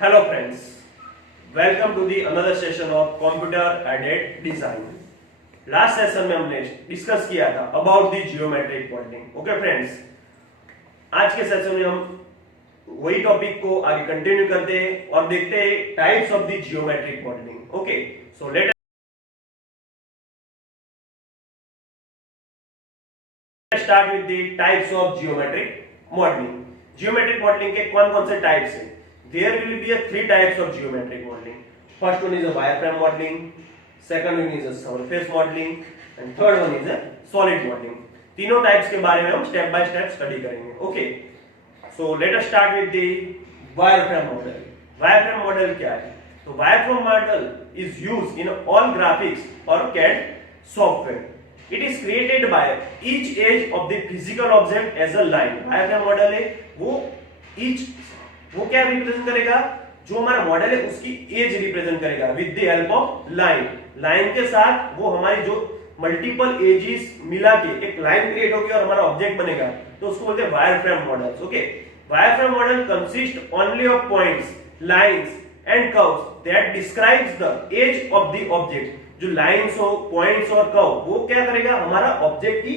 Hello friends, welcome to the another session of computer aided design. Last session में हमने discuss किया था about the geometric modelling. Okay friends, आज के session में हम वही टॉपिक को आगे कंटिन्यू करते हैं और देखते हैं types of the geometric modelling. Okay, so let us start with the types of geometric modelling. Geometric modelling के कौन कौन से टाइप्स हैं? There will be a three types of geometric modeling. First one is a wireframe modeling, second one is a surface modeling, and third one is a solid modeling. तीनों types के बारे में हम स्टेप बाय स्टेप स्टडी करेंगे. Okay, so let us start with the wireframe model. Wireframe model क्या है? तो wireframe model is used in all graphics और CAD software. It is created by each edge of the physical object as a line. Wireframe model है वो क्या represent करेगा? जो हमारा मॉडल है उसकी एज रिप्रेजेंट करेगा with the help of line. Line के साथ वो हमारी जो मल्टीपल एजेस मिला के एक लाइन क्रिएट होगी और हमारा ऑब्जेक्ट बनेगा, तो उसको बोलते हैं wireframe models. Okay, wireframe model consist only of points, lines and curves that describes the edge of the object. जो लाइंस हो, पॉइंट्स और कर्व वो क्या करेगा? हमारा ऑब्जेक्ट की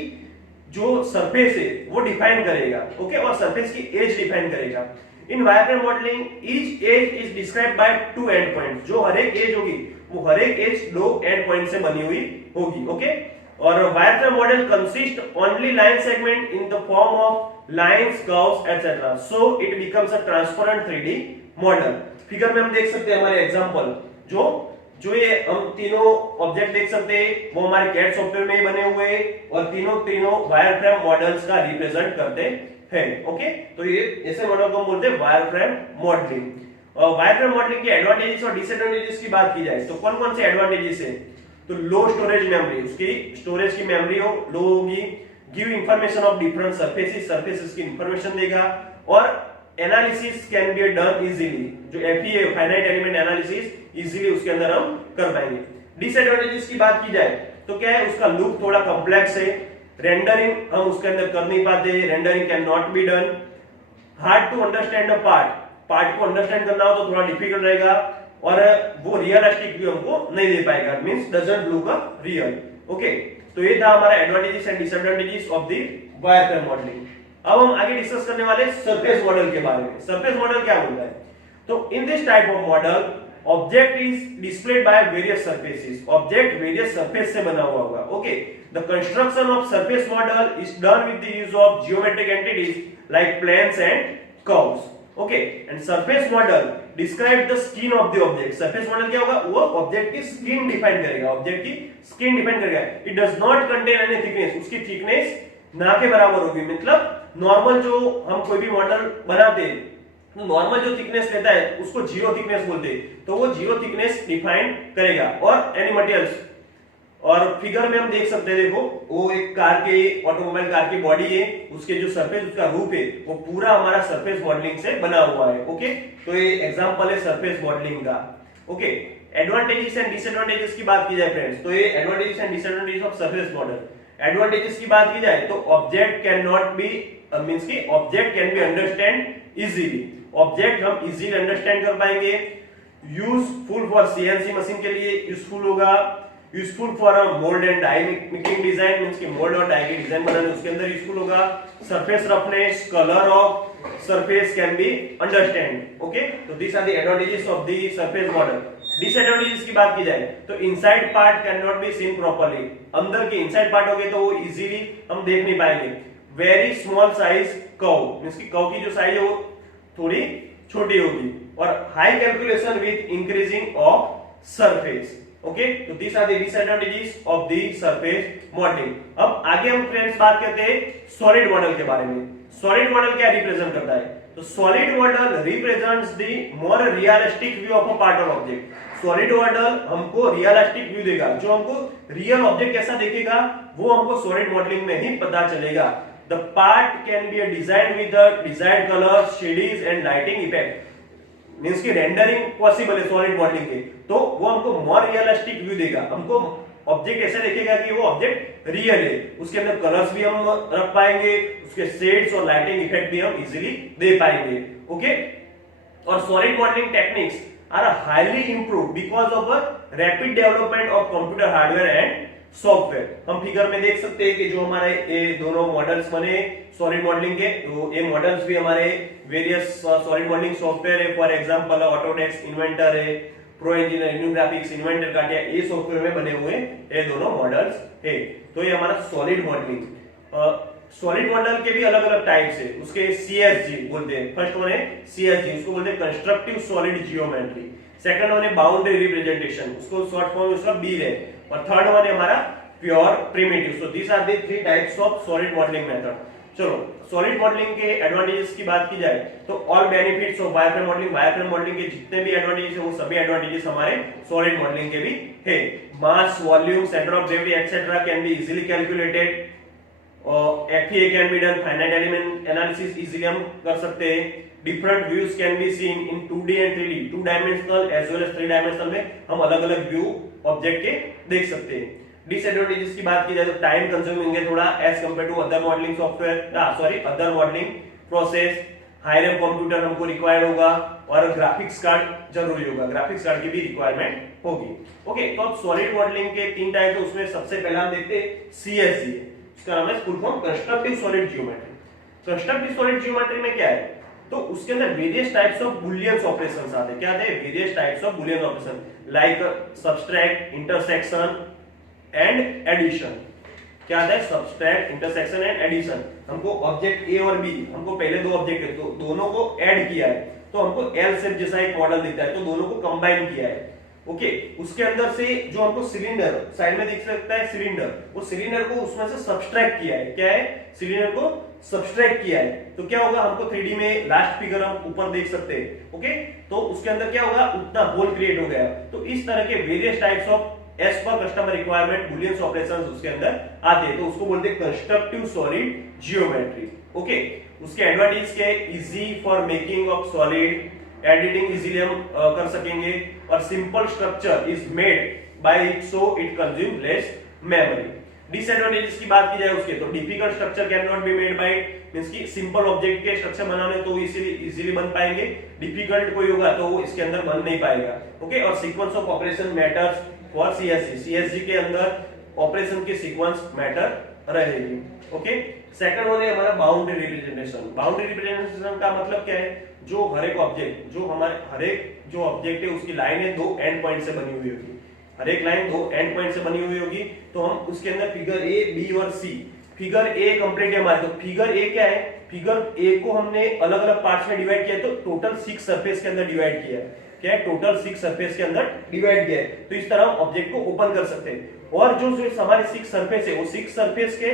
जो सरफेस है वो डिफाइन करेगा. ओके, और सरफेस की एज डिफाइन करेगा. In wireframe modelling each edge is described by two end points. जो हर एक एज होगी वो हर एक एज दो एंड पॉइंट से बनी हुई होगी. ओके, और wireframe model consist only line segment in the form of lines, curves etcetera. So it becomes a transparent 3D model. Figure में हम देख सकते हैं हमारे एग्जांपल जो ये हम तीनों ऑब्जेक्ट देख सकते हैं वो हमारे CAD सॉफ्टवेयर में ही बने हुए हैं और तीनों वायरफ्रेम मॉडल्स का रिप्रेजेंट करते हैं. ओके, तो ये ऐसे मॉडल को हम बोलते हैं वायरफ्रेम मॉडलिंग. और वायरफ्रेम मॉडलिंग के एडवांटेजेस और डिसएडवांटेजेस की बात की जाए तो कौन कौन से एडवांटेजेस है? तो लो स्टोरेज मेमोरी, उसकी स्टोरेज की मेमोरी लो होगी. Give information of different surfaces की इंफॉर्मेशन देगा. और analysis can be done easily. जो FEA finite element analysis easily उसके अंदर हम कर पाएंगे. डिसएडवांटेजेस की बात की जाए तो क्या है? उसका लुक थोड़ा कॉम्प्लेक्स है. रेंडरिंग हम उसके अंदर कर नहीं पाते. Rendering can not be done. Hard to understand the part को अंडरस्टैंड करना हो तो थोड़ा डिफिकल्ट रहेगा. और वो रियलिस्टिक व्यू हमको नहीं दे पाएगा, means doesn't look a real. Okay, तो ये था हमारा advantages and disadvantages of the wireframe modelling. अब हम आगे डिस्कस करने वाले सरफेस मॉडल के बारे में. सरफेस मॉडल क्या बोलता है? तो in this type of model object is displayed by various surfaces. Object various surface से बना हुआ होगा. Okay, the construction of surface model is done with the use of geometric entities like planes and curves. Okay, and surface model describe the skin of the object. Surface model क्या होगा? वो object की skin define करेगा. Object की skin define करेगा. It does not contain any thickness. उसकी thickness ना के बराबर होगी. मतलब नॉर्मल जो हम कोई भी मॉडल बनाते हैं, नॉर्मल जो थिकनेस लेता है उसको जीरो थिकनेस बोलते हैं. तो वो जीरो थिकनेस डिफाइन करेगा. और एनी मटेरियल्स, और फिगर में हम देख सकते हैं, देखो वो एक कार के, ऑटोमोबाइल कार की बॉडी है, उसके जो सरफेस, उसका रूप है वो पूरा हमारा सरफेस मॉडलिंग से बना हुआ है. ओके, तो ये एग्जांपल है सरफेस मॉडलिंग का. ओके, एडवांटेजेस एंड डिसएडवांटेजेस की बात की जाए फ्रेंड्स, तो ये advantages and disadvantages of surface model. Advantages की बात की जाए तो object can not be means की object can be understand easily. Object हम इजीली अंडरस्टैंड कर पाएंगे. यूजफुल फॉर CNC मशीन के लिए यूजफुल होगा. Useful for a mould and die making design, means की मोल्ड और डाई की डिजाइन बनाने उसके अंदर यूजफुल होगा. Surface roughness, colour of surface can be understand. Okay, तो this are the advantages of the surface model. Disadvantages की बात की जाए तो inside part can not be seen properly. अंदर के इनसाइड पार्ट होगे तो वो इजीली हम देख नहीं पाएंगे. Very small size curve, means की कर्व की जो साइज है वो थोड़ी छोटी होगी. और high calculation with increasing of surface. Okay, तो this are the disadvantages of the surface modelling. अब आगे हम फ्रेंड्स बात करते हैं सॉलिड मॉडल के बारे में. सॉलिड मॉडल क्या रिप्रेजेंट करता है? तो solid model represents the more realistic view of a part of object. Solid model हमको रियलिस्टिक व्यू देगा. जो हमको रियल ऑब्जेक्ट कैसा दिखेगा वो हमको सॉलिड मॉडलिंग में ही पता चलेगा. The part can be designed with the desired color, shadings and lighting effect. Means की रेंडरिंग पॉसिबल है सॉलिड मॉडलिंग के, तो वो हमको मोर रियलिस्टिक व्यू देगा. हमको ऑब्जेक्ट ऐसे दिखेगा कि वो ऑब्जेक्ट रियल है. उसके अंदर कलर्स भी हम रख पाएंगे, उसके शेड्स और लाइटिंग इफेक्ट भी हम इजीली दे पाएंगे. ओके, और solid modelling techniques are highly improved because of a rapid development of computer hardware and software. हम फिगर में देख सकते हैं कि जो हमारे ये दोनों मॉडल्स बने सॉलिड मॉडलिंग के, तो ये मॉडल्स भी हमारे वेरियस सॉलिड मॉडलिंग सॉफ्टवेयर है, फॉर एग्जांपल ऑटोडेस्क इन्वेंटर है, Pro Engineer new graphics Inventor CATIA, ये सॉफ्टवेयर में बने हुए ये दोनों मॉडल्स है। तो ये हमारा सॉलिड मॉडलिंग। सॉलिड मॉडल के भी अलग अलग टाइप्स है, उसके सीएसजी बोलते हैं। फर्स्ट वन है सीएसजी, उसको बोलते हैं constructive solid geometry. Second one है बाउंड्री रिप्रेजेंटेशन, उसको शॉर्ट फॉर्म उसका बीर है। और थर्ड वन है हमारा pure primitive. So these are the three types of solid modelling method. चलो सॉलिड मॉडलिंग के एडवांटेजेस की बात की जाए तो all benefits of wireframe modelling के जितने भी एडवांटेजेस है वो सभी एडवांटेजेस हमारे सॉलिड मॉडलिंग के भी है। Mass, volume, centre of gravity etcetera can be easily calculated, और FEA can be done, finite element analysis easily हम कर सकते हैं। Different views can be seen in 2D and 3D, 2 dimensional as well as 3 dimensional में हम अलग अलग view object के देख सकते हैं। डिसएडवांटेजेस की बात की जाए तो टाइम कंज्यूमिंग है थोड़ा as compare to other modelling software, other modelling process. High RAM computer हमको रिक्वायर्ड होगा और ग्राफिक्स कार्ड जरूरी होगा, ग्राफिक्स कार्ड की भी रिक्वायरमेंट होगी। ओके, तो अब सॉलिड मॉडलिंग के 3 टाइप है, उसमें सबसे पहला हम देखते हैं CSG, इसका नाम है full form constructive solid geometry. Constructive solid geometry में क्या है, तो उसके अंदर various types of Boolean operations आते हैं। क्या आते हैं? Various types of Boolean operation like subtract, intersection and addition. क्या आता है? Subtract, intersection and addition. हमको ऑब्जेक्ट ए और बी, हमको पहले दो ऑब्जेक्ट है तो दोनों को ऐड किया है, तो हमको एल शेप जैसा एक मॉडल दिखता है, तो दोनों को कंबाइन किया है। ओके, उसके अंदर से जो हमको सिलेंडर साइड में दिख सकता है सिलेंडर, वो सिलेंडर को उसमें से सब्सट्रैक्ट किया है। क्या है? सिलेंडर को सब्सट्रैक्ट किया है, तो क्या होगा? हमको 3D में लास्ट फिगर हम ऊपर देख सकते हैं। ओके, तो उसके अंदर क्या होगा? उतना होल क्रिएट हो गया। तो इस तरह के various types of as per customer requirement Boolean operations उसके अंदर आते हैं, तो उसको बोलते हैं कंस्ट्रक्टिव सॉलिड जियोमेट्री। ओके, उसके एडवांटेज क्या है? Easy for making of solid, editing easily हम कर सकेंगे, और simple structure is made by it so it consume less memory. Disadvantages की बात की जाए उसके, तो difficult structure can not be made by, means की सिंपल ऑब्जेक्ट के स्ट्रक्चर बनाने तो इजीली बन पाएंगे, डिफिकल्ट कोई होगा तो वो इसके अंदर बन नहीं पाएगा। ओके, और sequence of operation matters for CSG के अंदर ऑपरेशन के सीक्वेंस मैटर रहेगी। ओके, सेकंड वन है हमारा बाउंड्री रिप्रेजेंटेशन। बाउंड्री रिप्रेजेंटेशन का मतलब क्या है? जो हर एक ऑब्जेक्ट, जो हमारे हर एक जो ऑब्जेक्ट है उसकी लाइन है 2 एंड पॉइंट से बनी हुई होगी, हर एक लाइन 2 एंड पॉइंट से बनी हुई होगी, तो हम उसके अंदर फिगर A, B और C, फिगर A कंप्लीट है हमारे, तो फिगर A क्या है? फिगर A को हमने अलग अलग पार्ट्स में डिवाइड किया, तो टोटल 6 सरफेस के अंदर डिवाइड किया है। क्या है? टोटल 6 सरफेस के अंदर डिवाइड किया है, तो इस तरह हम ऑब्जेक्ट को ओपन कर सकते हैं। और जो हमारे 6 सरफेस है वो 6 सरफेस के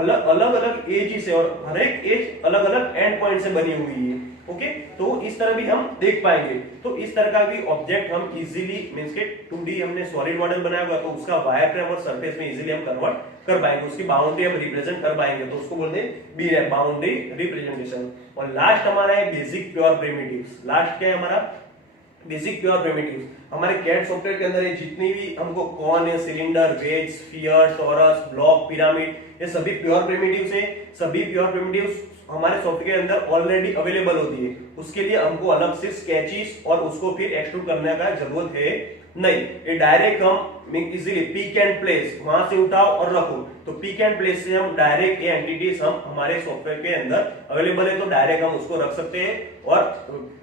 अलग अलग एजेस है, और हर एक एज अलग अलग एंड पॉइंट से बनी हुई है। ओके, तो इस तरह भी हम देख पाएंगे। तो इस तरह का भी ऑब्जेक्ट हम इजीली, मींस के 2D हमने सॉलिड मॉडल बनाया हुआ, तो उसका वायरफ्रेम और सरफेस में इजीली हम कन्वर्ट कर पाएंगे, उसकी बाउंड्री हम रिप्रेजेंट कर पाएंगे, तो उसको बोलते हैं बी बाउंड्री रिप्रेजेंटेशन। और लास्ट हमारा है बेसिक प्योर प्रिमिटिव्स। लास्ट क्या है हमारा? Basic pure primitives. हमारे कैड सॉफ्टवेयर के अंदर ये जितनी भी हमको कॉन है, cylinder, wedge, sphere, torus, block, pyramid, ये सभी प्योर प्रिमिटिव्स है। सभी प्योर प्रिमिटिव्स हमारे सॉफ्टवेयर के अंदर ऑलरेडी अवेलेबल होती है, उसके लिए हमको अलग से स्केचेस और उसको फिर एक्सट्रूड करने का जरूरत है नहीं। ये डायरेक्ट हम इजीली पिक एंड प्लेस, वहां से उठाओ और रखो, तो पिक एंड प्लेस से हम डायरेक्ट ये एंटिटीज हम हमारे सॉफ्टवेयर के अंदर अवेलेबल है, तो डायरेक्ट हम उसको रख सकते हैं और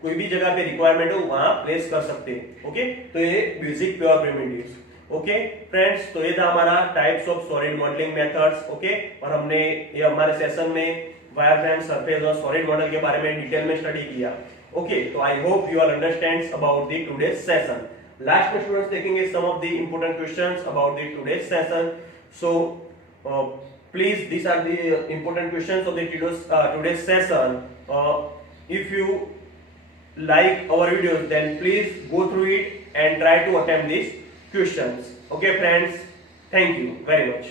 कोई भी जगह पे रिक्वायरमेंट हो वहां प्लेस कर सकते हैं। ओके, तो ये basic pure primitives. Okay friends, तो ये था हमारा types of solid modelling methods. Okay, और हमने ये हमारे सेशन में वायरफ्रेम, सरफेस और सॉलिड मॉडल के बारे में डिटेल में स्टडी किया। ओके, तो I hope you all understands about the today's session. Last में स्टूडेंट्स देखेंगे some of the important questions about the today's session. So please, these are the important questions of the today's session. If you like our videos, then please go through it and try to attempt these questions. Okay friends, thank you very much.